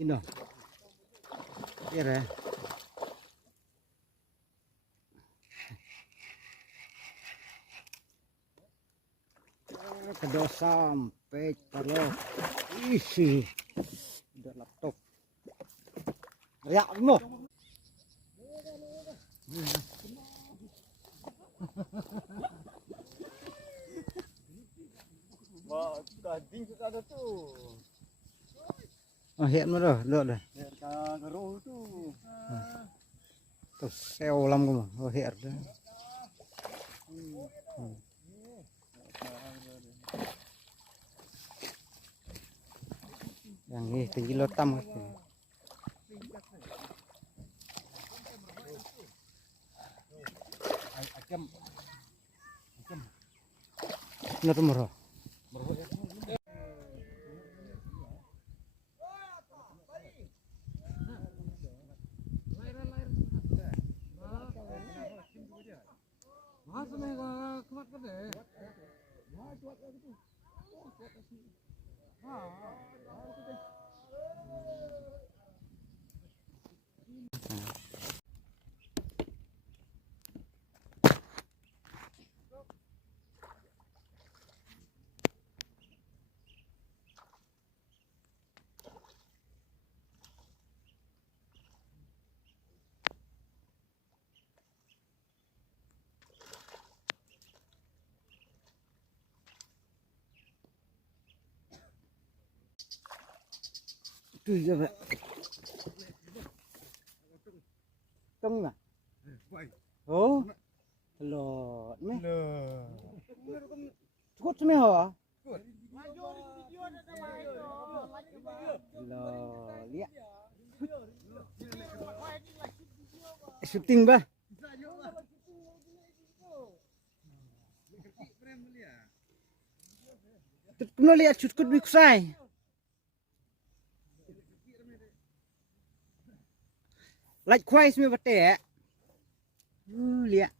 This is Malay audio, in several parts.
Ino. Ira. Kedua sampai kalau isi udah laptop. Ya, mo. Wah, gading ke ada tuh. Oh, hiện nó rồi, được rồi. Lihat kagak tuh. Tuh, seo lắm cơ mà, hiện đấy. Yang ini tinggi lotam kan. Akem. Nó tuh murah. Tuh ya, Pak. Tung à? Oh. Lo, me. Cukup semua hả? Lo, lihat. Syuting bah. Kena lihat cukup bikusai. Likewise me bate. Lihat.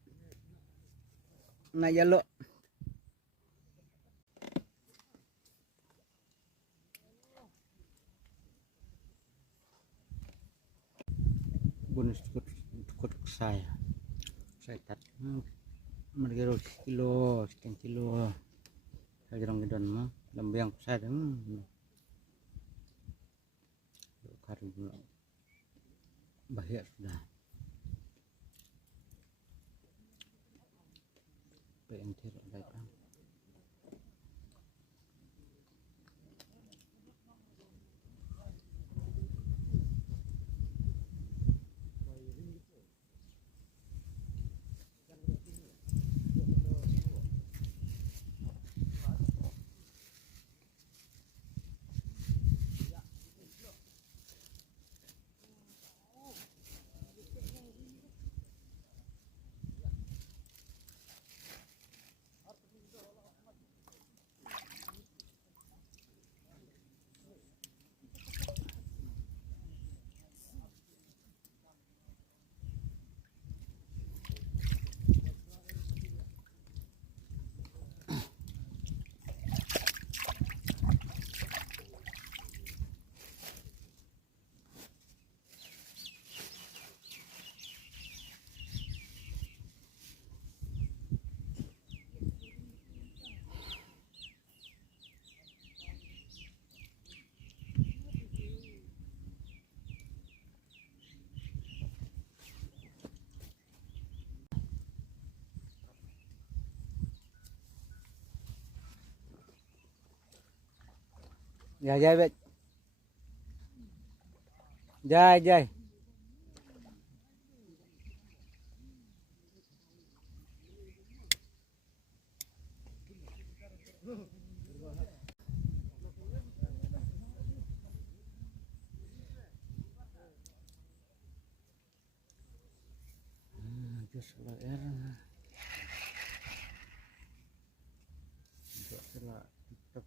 Nah ya lo. Bonus cukup saya. Saya tat. Mereka kilo, sekian kilo. Saya jarang gedon mah. Lembang saya karena bahaya sudah. Pentir datang. Ya, jai bet. Jai. Just air. Setelah TikTok.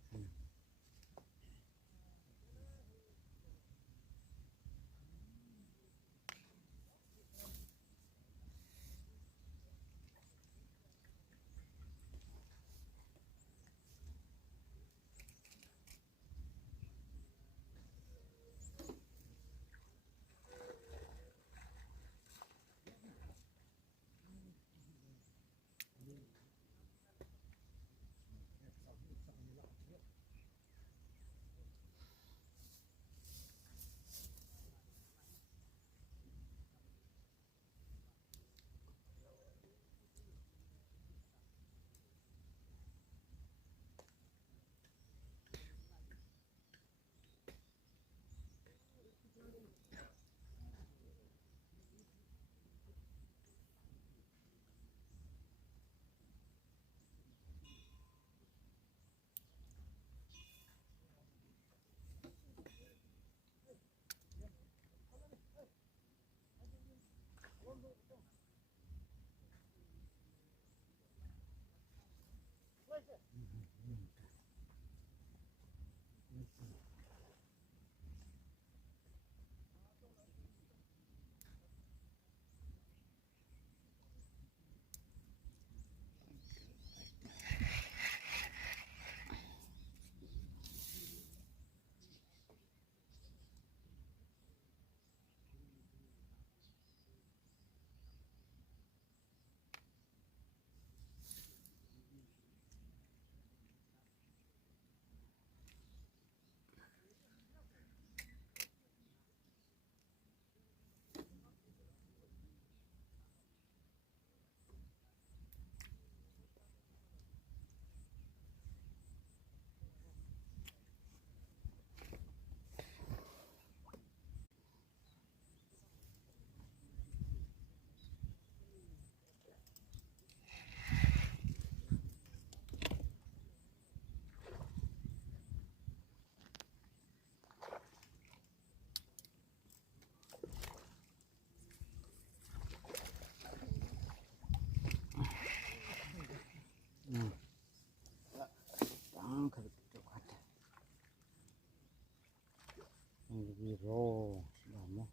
Giro, banyak.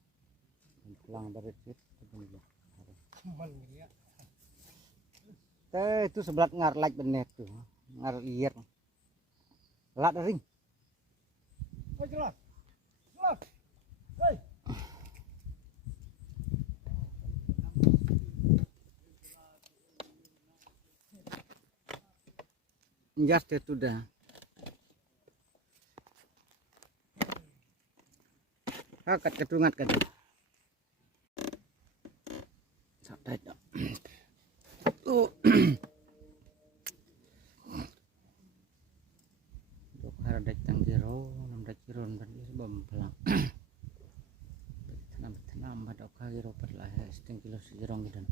Pelang dari situ bener. Itu sebelah ngar like bener tuh, ngar liar. Lat ring. Oh jelas. Jelas. Hei. Jas itu dah. Kat kedungat kan. Sampai dah. Dok ada tanggiro, nampak kiron berdiri sebab pelang. Tenang pada kagiro perlah setengah kilo segirong gitu.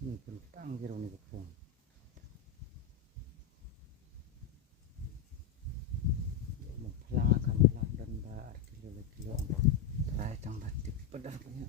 Ini pun tanggiro nih kepung. Pelang akan pelang dan bar kilo terakhir yang batik pedas punya.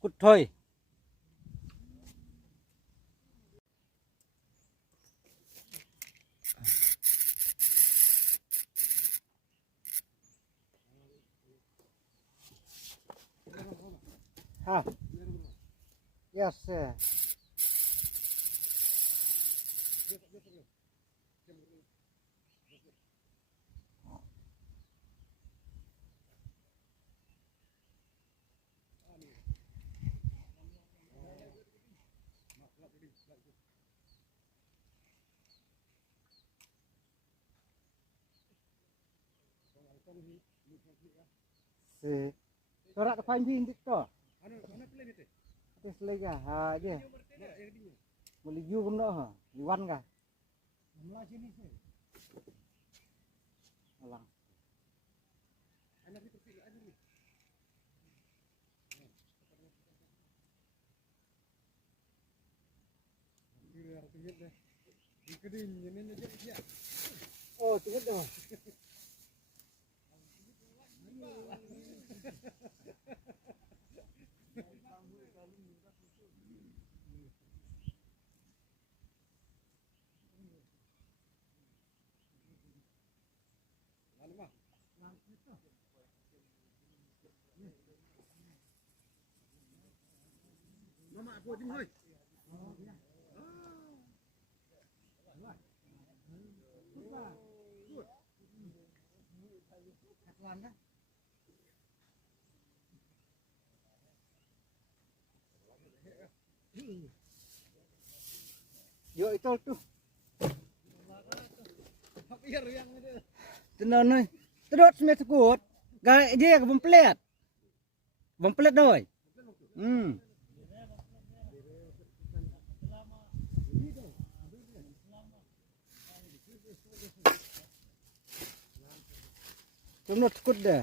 cút thôi. Ha. Yes. Si. Torak tu panjang dik to. Tes lega ha je. Boleh ju gum ha. Liwan ka. Alang. Oh, tinggal dah. Mama aku jom hoi. Yo itu tu. Biar yang itu. Tenan oi. Terus semua sekut. Gai dia ke bomplet. Bomplet doi. Cuma sekut dah.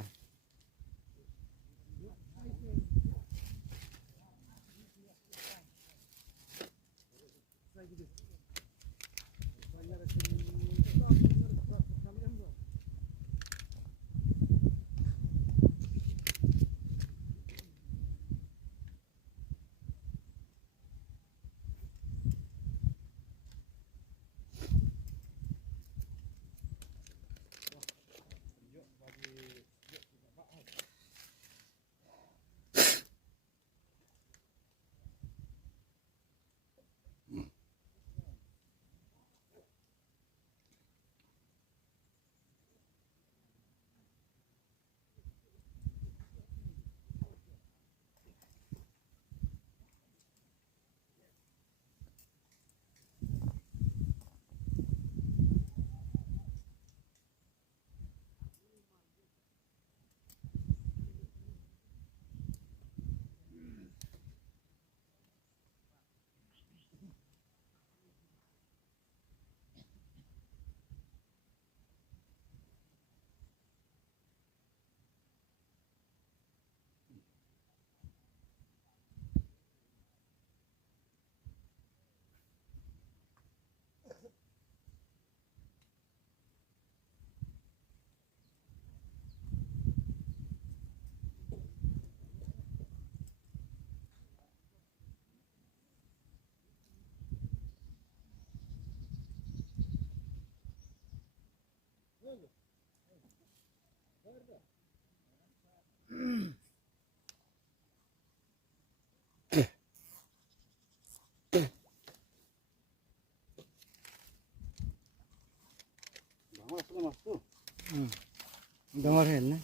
Dengar hen.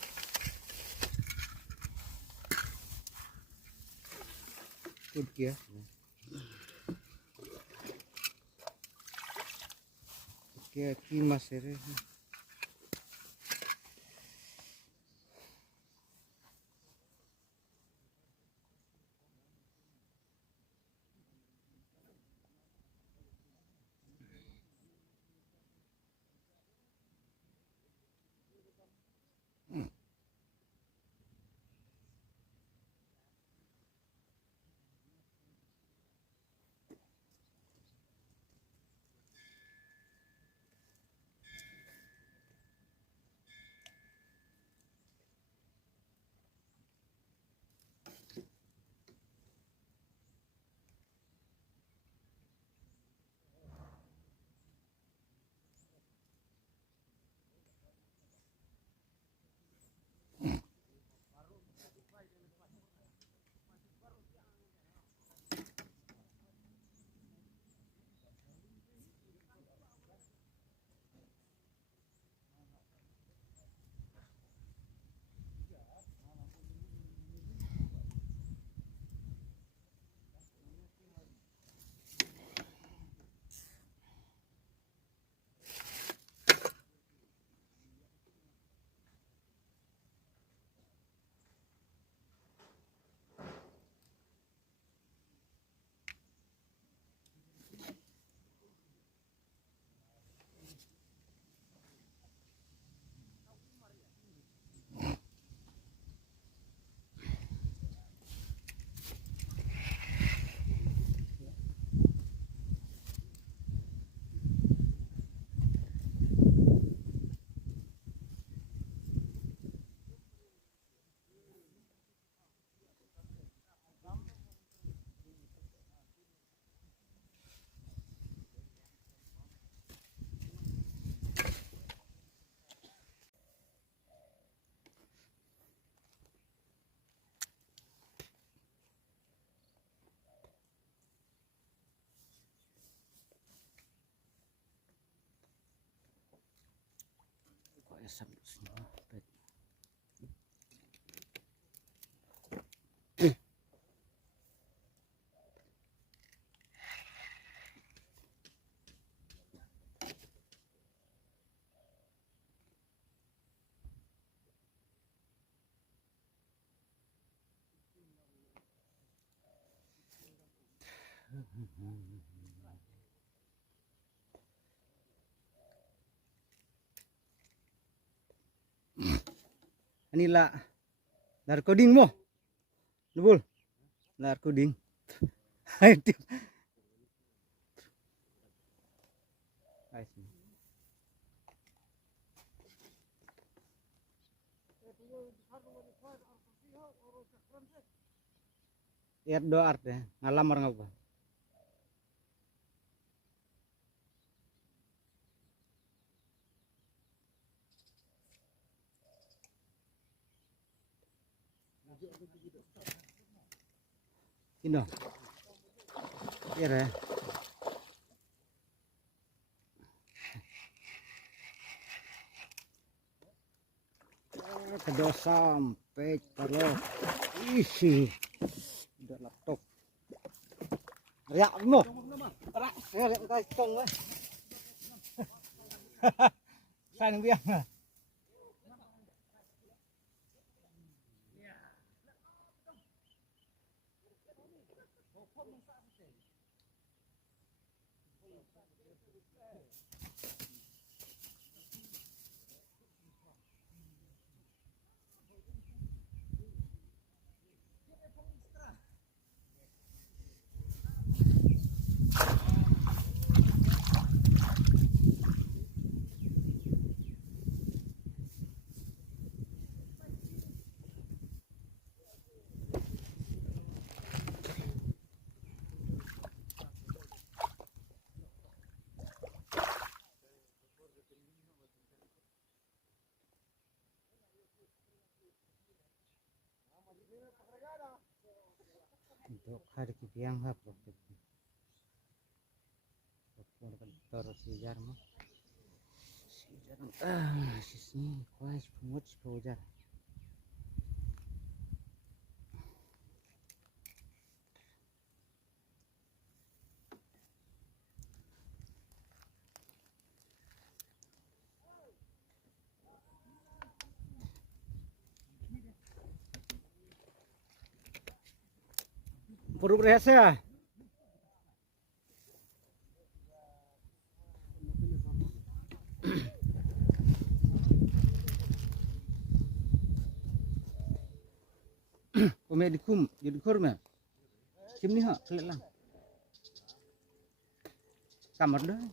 Good kia. Kia kimas ere. asap semua. Inilah lar coding mo. Nubul. Lar coding. Itu. Guys. Ya doa artinya ngalamar ngapa? Ini. Ya deh. Kedua sampai taruh isi udah laptop ya mo rak saya lihat kai tong eh sang biang untuk hari biang hap waktu terus sejar mah sisnya kuas pemut sepojar perlu berhasil. Komedikum jadi kurma. Kim ni ha kelet lang. Kamar dah.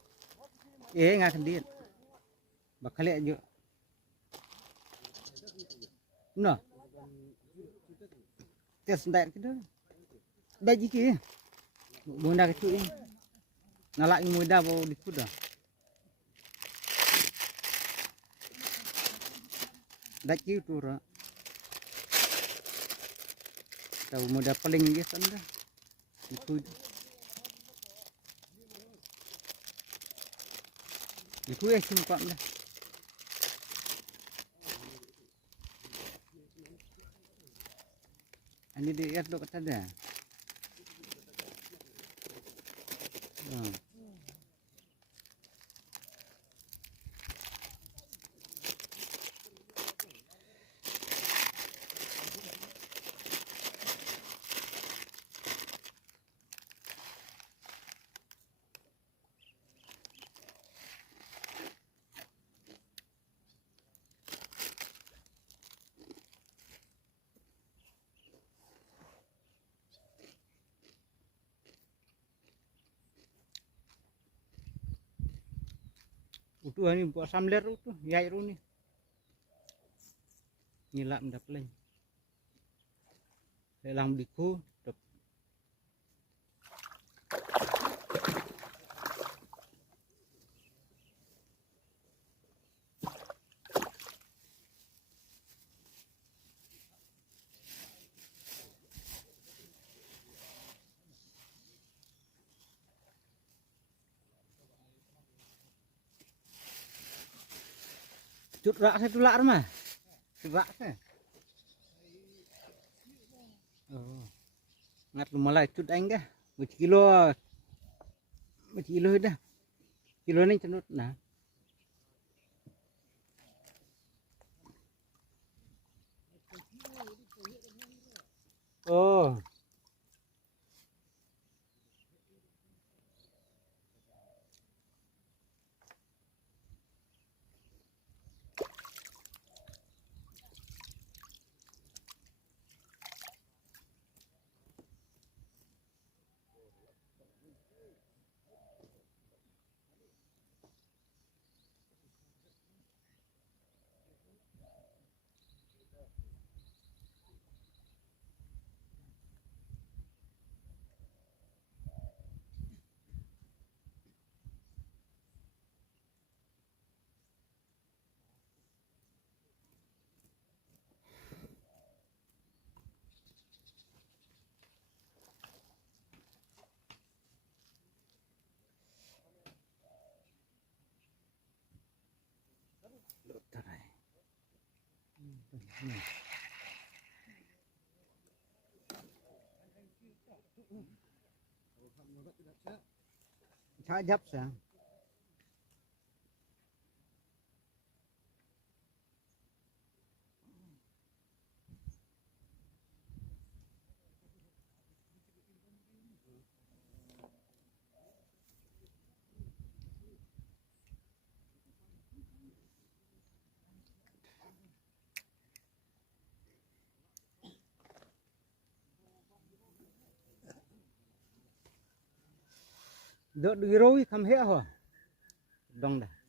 Ngah kendit. Bakal aja. Nah. Tes ndak kita. Dah jiki. Bunda kecil ni. Nalak yang muda bawa dikut dah. Dah jiki tu ra. Tahu muda paling dia sana. Dikut. Dikut simpang dah. Ini dia dok kata dah. Utuh ni buat samler utuh, yai ru ni. Ngilak mendak lain. Dalam diku tu Tut rak saya tulak mah. Rak saya. Oh. Ngat lumalai tut aing dah. 1 kilo. 1 kilo dah. Kilo ni cenut nah. Oh. Tarai. Sajap sa. Dok di roi kam he ho. Dong dah.